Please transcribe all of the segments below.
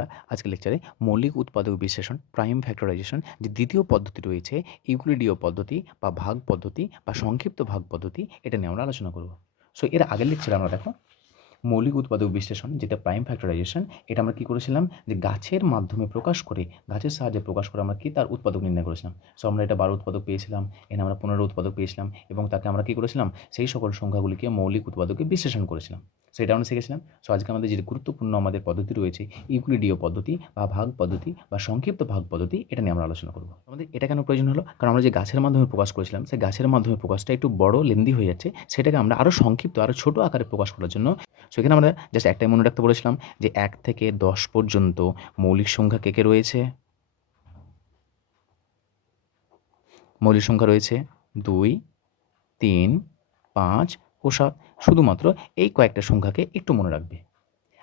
আমরা আজকের লেকচারে মৌলিক উৎপাদক বিশ্লেষণ প্রাইম ফ্যাক্টরাইজেশন যে দ্বিতীয় পদ্ধতি রয়েছে, ইউক্লিডীয় পদ্ধতি বা ভাগ পদ্ধতি বা সংক্ষিপ্ত ভাগ পদ্ধতি, এটা নিয়ে আমরা আলোচনা করব। সো এর আগের লেকচারে আমরা দেখো, মৌলিক উৎপাদক বিশ্লেষণ যেটা প্রাইম ফ্যাক্টরাইজেশন এটা আমরা কী করেছিলাম? যে গাছের মাধ্যমে প্রকাশ করে, গাছের সাহায্যে প্রকাশ করে আমরা কি তার উৎপাদক নির্ণয় করেছিলাম? সো আমরা এটা বারো উৎপাদক পেয়েছিলাম এখানে আমরা পনেরো উৎপাদক পেয়েছিলাম এবং তাকে আমরা কী করেছিলাম? সেই সকল সংখ্যাগুলিকে মৌলিক উৎপাদকে বিশ্লেষণ করেছিলাম। সেটা আমরা শিখেছিলাম। সো আজকে আমাদের যে গুরুত্বপূর্ণ আমাদের পদ্ধতি রয়েছে, ইউক্লিডীয় পদ্ধতি বা ভাগ পদ্ধতি বা সংক্ষিপ্ত ভাগ পদ্ধতি, এটা নিয়ে আমরা আলোচনা করব। আমাদের এটা কেন প্রয়োজন হলো? কারণ আমরা যে গাছের মাধ্যমে প্রকাশ করেছিলাম, সেই গাছের মাধ্যমে প্রকাশটা একটু বড় লেন্দি হয়ে যাচ্ছে। সেটাকে আমরা আরও সংক্ষিপ্ত আরও ছোটো আকারে প্রকাশ করার জন্য সেখানে আমরা জাস্ট একটাই মনে রাখতে বলেছিলাম যে এক থেকে দশ পর্যন্ত মৌলিক সংখ্যা কে কে রয়েছে? মৌলিক সংখ্যা রয়েছে দুই, তিন, পাঁচ সাত শুধুমাত্র এই কয়েকটা সংখ্যাকে একটু মনে রাখবে।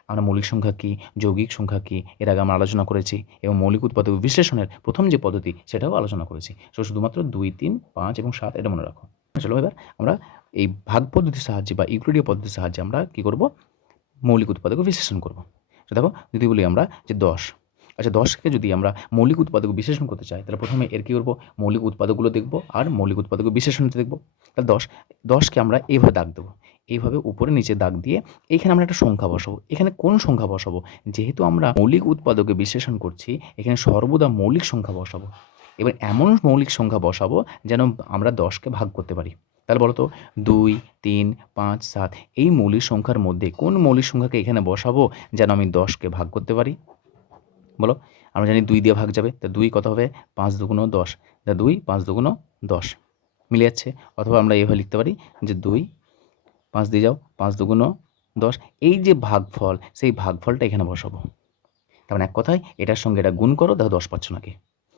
আমরা মৌলিক সংখ্যা কী, যৌগিক সংখ্যা কী, এর আগে আমরা আলোচনা করেছি এবং মৌলিক উৎপাদক বিশ্লেষণের প্রথম যে পদ্ধতি সেটাও আলোচনা করেছি। সো শুধুমাত্র দুই, তিন, পাঁচ এবং সাত এটা মনে রাখো। চলো এবার আমরা এই ভাগ পদ্ধতির সাহায্যে বা ইউক্লিডীয় পদ্ধতির সাহায্যে আমরা কী করব? মৌলিক উৎপাদক বিশ্লেষণ করব। দেখো, যদি বলি আমরা যে দশ আচ্ছা দশকে যদি আমরা মৌলিক উৎপাদক বিশ্লেষণ করতে চাই, তাহলে প্রথমে এর কী করব? মৌলিক উৎপাদকগুলো দেখব আর মৌলিক উৎপাদক বিশ্লেষণটা দেখব। তাহলে দশ, দশকে আমরা এইভাবে দাগ দেবো। এইভাবে উপরে নিচে দাগ দিয়ে এখানে আমরা একটা সংখ্যা বসাবো। এখানে কোন সংখ্যা বসাবো? যেহেতু আমরা মৌলিক উৎপাদকে বিশ্লেষণ করছি, এখানে সর্বদা মৌলিক সংখ্যা বসাবো। এবার এমন মৌলিক সংখ্যা বসাবো যেন আমরা দশকে ভাগ করতে পারি। তাহলে বলতো দুই, তিন, পাঁচ, সাত, এই মৌলিক সংখ্যার মধ্যে কোন মৌলিক সংখ্যাকে এখানে বসাবো যেন আমি দশকে ভাগ করতে পারি? বলো, আমরা জানি দুই দিয়ে ভাগ যাবে। তা দুই কত হবে? পাঁচ দুগুণ দশ। তা দুই, পাঁচ দুগুণ দশ। মিলে যাচ্ছে অথবা আমরা এইভাবে লিখতে পারি যে দুই, পাঁচ দিয়ে যাও, পাঁচ দুগুণ দশ। এই যে ভাগফল, সেই ভাগফলটা এখানে বসাবো। তার মানে এক কথায় এটার সঙ্গে এটা গুণ করো, দেখো দশ পাচ্ছ নাকি?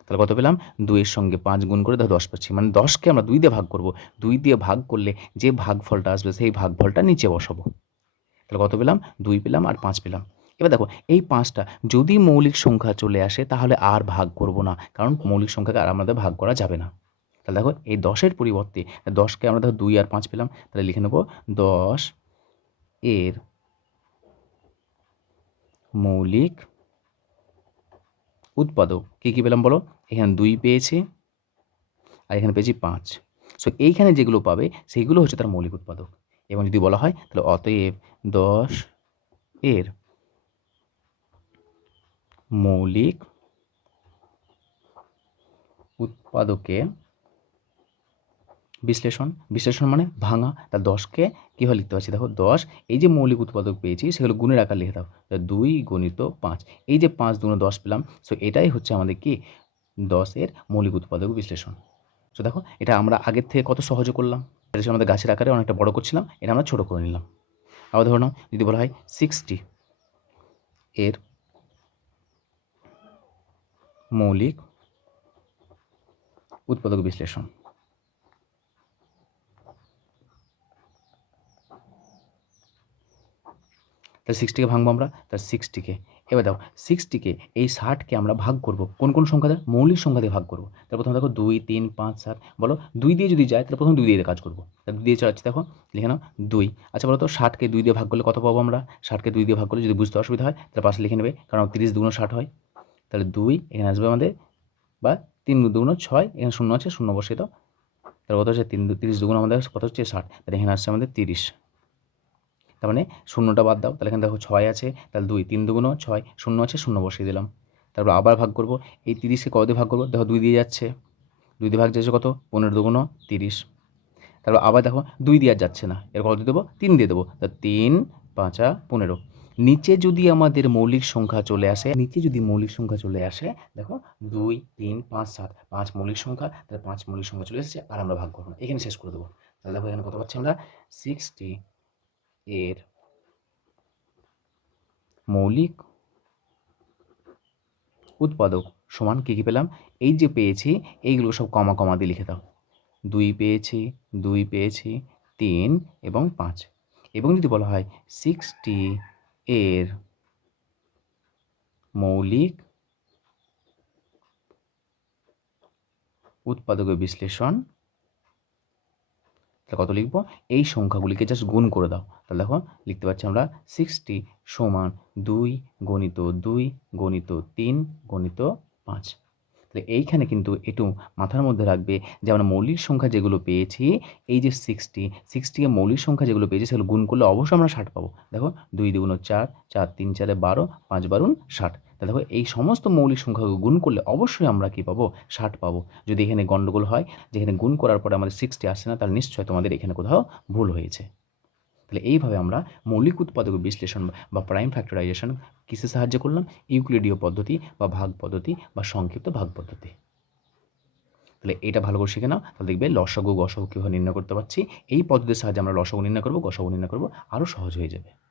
তাহলে কত পেলাম? দুইয়ের সঙ্গে পাঁচ গুণ করে, দেখো দশ পাচ্ছি। মানে দশকে আমরা দুই দিয়ে ভাগ করব। দুই দিয়ে ভাগ করলে যে ভাগফলটা আসবে, সেই ভাগফলটা নিচে বসাবো। তাহলে কত পেলাম? দুই পেলাম আর পাঁচ পেলাম। এবার দেখো, এই পাঁচটা যদি মৌলিক সংখ্যা চলে আসে, তাহলে আর ভাগ করব না। কারণ মৌলিক সংখ্যাকে আর আমাদের ভাগ করা যাবে না। তাহলে দেখো এই দশের পরিবর্তে দশকে আমরা দেখো দুই আর পাঁচ পেলাম, তাহলে লিখে নেব দশ এর মৌলিক উৎপাদক। কী কী পেলাম বলো? এখানে দুই পেয়েছি আর এখানে পেয়েছি পাঁচ। সো এইখানে যেগুলো পাবে, সেইগুলো হচ্ছে তার মৌলিক উৎপাদক। এবং যদি বলা হয়, তাহলে অতএব দশ এর মৌলিক উৎপাদকে বিশ্লেষণ। বিশ্লেষণ মানে ভাঙা। তা দশকে কীভাবে লিখতে পারছি? দেখো, দশ, এই যে মৌলিক উৎপাদক পেয়েছি, সেগুলো গুণের আকার লিখে দাও। দুই গণিত পাঁচ। এই যে পাঁচ দুগুণ দশ পেলাম সো এটাই হচ্ছে আমাদের কি? দশের মৌলিক উৎপাদক বিশ্লেষণ। সো দেখো, এটা আমরা আগের থেকে কত সহজে করলাম? এটা আমাদের গাছের আকারে অনেকটা বড় করছিলাম, এটা আমরা ছোটো করে নিলাম। আবার ধরো নাও, যদি বলা হয় সিক্সটি এর মৌলিক উৎপাদক বিশ্লেষণ। তাহলে সিক্সটিকে ভাঙবো আমরা তার সিক্সটিকে এবার দেখো সিক্সটিকে এই ষাটকে আমরা ভাগ করব। কোন কোন সংখ্যা দিয়ে মৌলিক সংখ্যা দিয়ে ভাগ করব। তার প্রথমে দেখো দুই, তিন, পাঁচ, সাত, বলো দুই দিয়ে যদি যায়, তাহলে প্রথম দুই দিয়ে কাজ করব। তাহলে দুই দিয়ে চালাচ্ছি দেখো, লিখে নাও দুই। আচ্ছা বলো তো, ষাটকে দুই দিয়ে ভাগ করলে কত পাবো আমরা? ষাটকে দুই দিয়ে ভাগ করলে যদি বুঝতে অসুবিধা হয়, তাহলে পাশে লিখে নেবে, কারণ তিরিশ দুগুণ ষাট হয়। তাহলে দুই, এখানে আসবে আমাদের, বা তিন দুগুণ ছয়, এখানে শূন্য আছে, শূন্য বসে দাও। তাহলে কত হচ্ছে? তিন তিরিশ দুগুণ আমাদের কত হচ্ছে? ষাট। তাহলে এখানে আসছে আমাদের তিরিশ। তার মানে শূন্যটা বাদ দাও, তাহলে এখানে দেখো ছয় আছে, তাহলে দুই, তিন দুগুণও ছয়, শূন্য আছে, শূন্য বসিয়ে দিলাম। তারপর আবার ভাগ করব, এই তিরিশকে কত দিয়ে ভাগ করব? দেখো দুই দিয়ে যাচ্ছে, দুই দিয়ে ভাগ যাচ্ছে কত? পনেরো দুগুণও তিরিশ। তারপর আবার দেখো দুই দিয়ে আর যাচ্ছে না, এর কত দেবো? তিন দিয়ে দেবো, তা তিন, পাঁচা, পনেরো। নিচে যদি আমাদের মৌলিক সংখ্যা চলে আসে, নিচে যদি মৌলিক সংখ্যা চলে আসে, দেখো দুই, তিন, পাঁচ, সাত, পাঁচ মৌলিক সংখ্যা, তাহলে পাঁচ মৌলিক সংখ্যা চলে এসেছে, আর আমরা ভাগ করব এখানে শেষ করে দেবো। তাহলে দেখো এখানে কত পাচ্ছি আমরা? সিক্সটি এর মৌলিক উৎপাদক সমান কী কী পেলাম? এই যে পেয়েছি, এইগুলো সব কমা কমা দিয়ে লিখে দাও। দুই পেয়েছি দুই পেয়েছি, তিন এবং পাঁচ। এবং যদি বলা হয় সিক্সটি এর মৌলিক উৎপাদক বিশ্লেষণ তাহলে কত লিখব? এই সংখ্যাগুলিকে জাস্ট গুণ করে দাও। তাহলে দেখো, লিখতে পারছি আমরা সিক্সটি সমান দুই গণিত দুই গণিত তিন গণিত পাঁচ। তাহলে এইখানে কিন্তু একটু মাথার মধ্যে রাখবে যে আমরা মৌলিক সংখ্যা যেগুলো পেয়েছি, এই যে সিক্সটি সিক্সটিকে মৌলিক সংখ্যা যেগুলো পেয়েছি সেগুলো গুণ করলে অবশ্যই আমরা ষাট পাবো। দেখো দুই দুগুণ চার চার তিন চারে বারো, পাঁচ বারুন ষাট। তাহলে দেখো এই সমস্ত মৌলিক সংখ্যাকে গুণ করলে অবশ্যই আমরা কী পাবো? ষাট পাবো। যদি এখানে গণ্ডগোল হয়, যেখানে গুণ করার পরে আমাদের সিক্সটি আসছে না, তাহলে নিশ্চয় তোমাদের এখানে কোথাও ভুল হয়েছে। তাহলে এইভাবে আমরা মৌলিক উৎপাদক বিশ্লেষণ বা প্রাইম ফ্যাক্টরাইজেশন কিসে সাহায্য করলাম? ইউক্লিডীয় পদ্ধতি বা ভাগ পদ্ধতি বা সংক্ষিপ্ত ভাগ পদ্ধতি। তাহলে এটা ভালো করে শিখে নাও, তাহলে দেখবে লসগু, গসগু কীভাবে নির্ণয় করতে পারছি। এই পদ্ধতির সাহায্যে আমরা লসগু নির্ণয় করব, গসগু নির্ণয় করব আরও সহজ হয়ে যাবে।